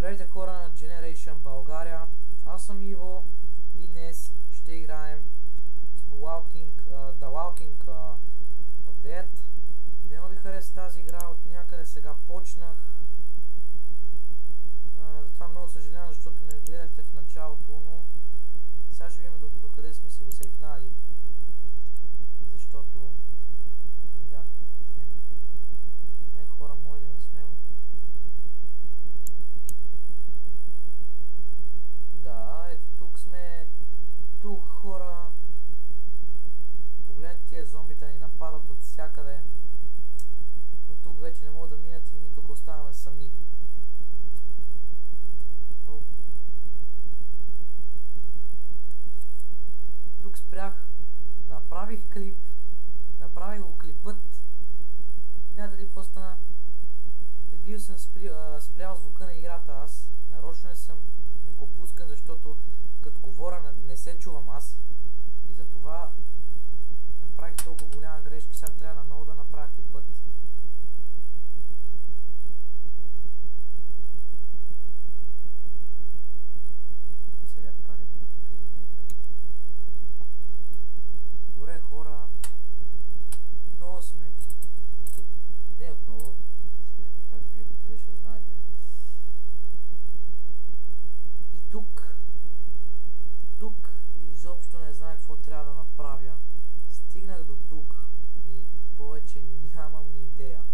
Здравейте хора на Generation България, аз съм Иво и днес ще играем The Walking Dead. Дено ви хареса тази игра, от някъде сега почнах. Затова много съжалявам, защото не гледахте в началото, но сега ще видим до къде сме си го сейфнали. Защото да, хора, може да не сме. Да, ето тук сме. Тук хора. Погледнете, тия зомбита ни нападат от всякъде. От тук вече не могат да минат и ние тук оставаме сами. Тук спрях. Направих клип. Направих го клипът. Няма да какво стана. Бил съм спрял звука на играта аз. Нарочно не го пускам, защото като говоря не се чувам аз. И затова направих толкова голяма грешка. Сега трябва много да направя клипът. Целият пали периметър. Добре хора. Отново сме. Не отново. Как вие къде ще знаете. И тук изобщо не знае какво трябва да направя. Стигнах до тук и повече нямам ни идея.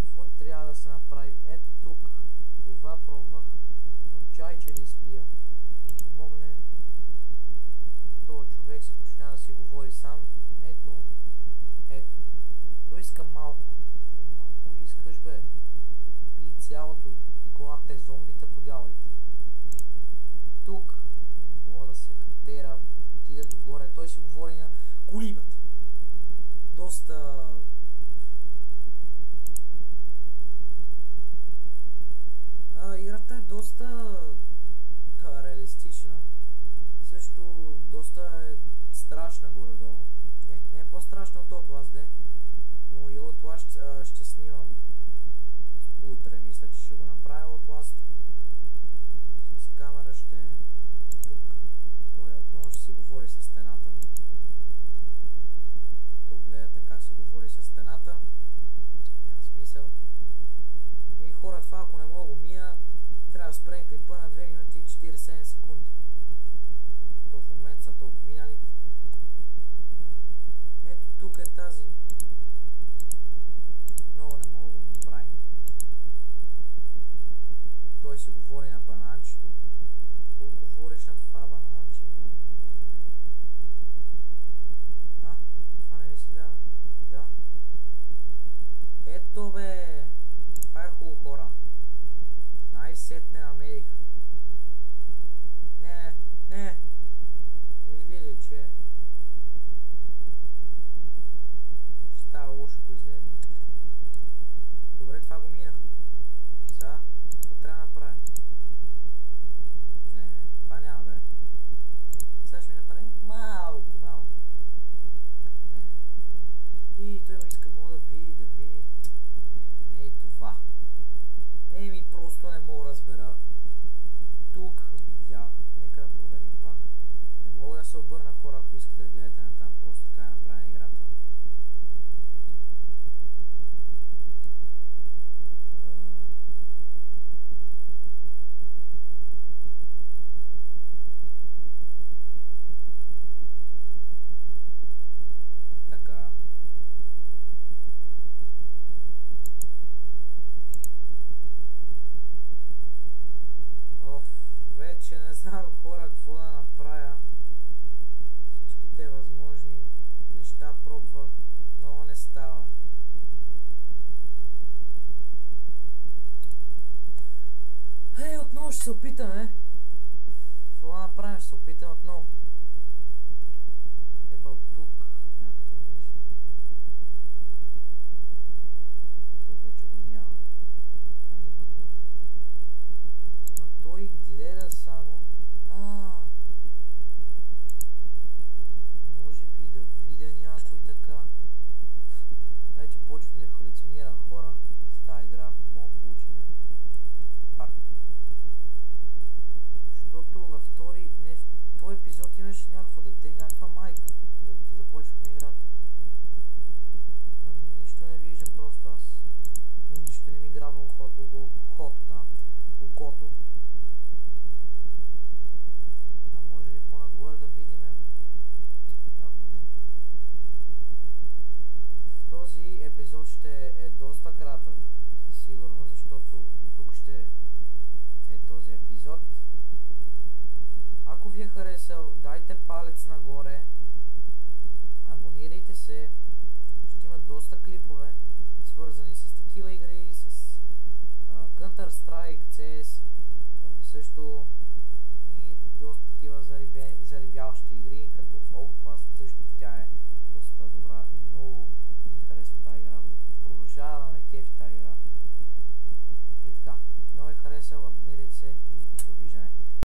Какво трябва да се направи? Ето тук. Това пробвах. От чайче да изпия. Да помогне. Този човек си почня да си говори сам. Ето. Той иска малко. Малко искаш бе. Пи цялото. И гонате зомбита по дяволите. Тук не мога да се катера, отида догоре, той си говори на колибата. Доста... играта е доста реалистична. Също доста е страшна горе-долу. Не е по-страшна от Outlast, де. Но и Outlast ще снимам утре, мисля, че ще го направя Outlast. С камера ще... Тук. Той отново ще си говори с стената. Тук гледате как се говори с стената. Няма смисъл. И хора, това ако не мога го мия, трябва да спрем клипа на 2 минути и 47 секунди. То в момента са толкова минали. Ето тук е тази. Много не мога го направим. Той си говори на бананчето. Колко говориш на това бананче? Да, това не ли си да? Да. Ето бе! Това е хубаво хора. Най-сетне намерих. Не излиза, че ще става лошо, ако излезе. Добре, това го минах. Сега, какво трябва да направя? Това няма да е. Сега ще ми направи малко. Не. И той ми иска мога да види. Не е това. Просто не мога да разбера. Тук видях. Нека да проверим пак. Не мога да се обърна хора, ако искате да гледате на там. Просто така е направена играта. Така. Вече не знам хора какво да направя. Всичките възможни неща пробвах, но не става. Отново ще се опитаме. Какво да направим? Ще се опитам отново. Ебал тук някъде беше. Тук вече го няма. Има го е. Ма той гледа само. Може би да видя някой така. Вече почвам да халюцинирам хора. С тази игра мога получи. този епизод имаше някакво дете, някаква майка. Да започвахме играта. Ма нищо не виждам просто аз. Нищо не ми грабва ухото, да. Окото. А може ли по-нагоре да видим? Явно не. Този епизод ще е доста кратък, сигурно, защото до тук ще е този епизод. Ако ви е харесал, дайте палец нагоре, абонирайте се, ще има доста клипове, свързани с такива игри, с Counter-Strike, CS, също и доста такива зарибяващи игри, като Outlast, също тя е доста добра, много ми харесва тази игра, продължава да ме кефи тази игра. И така, много е харесал, абонирайте се и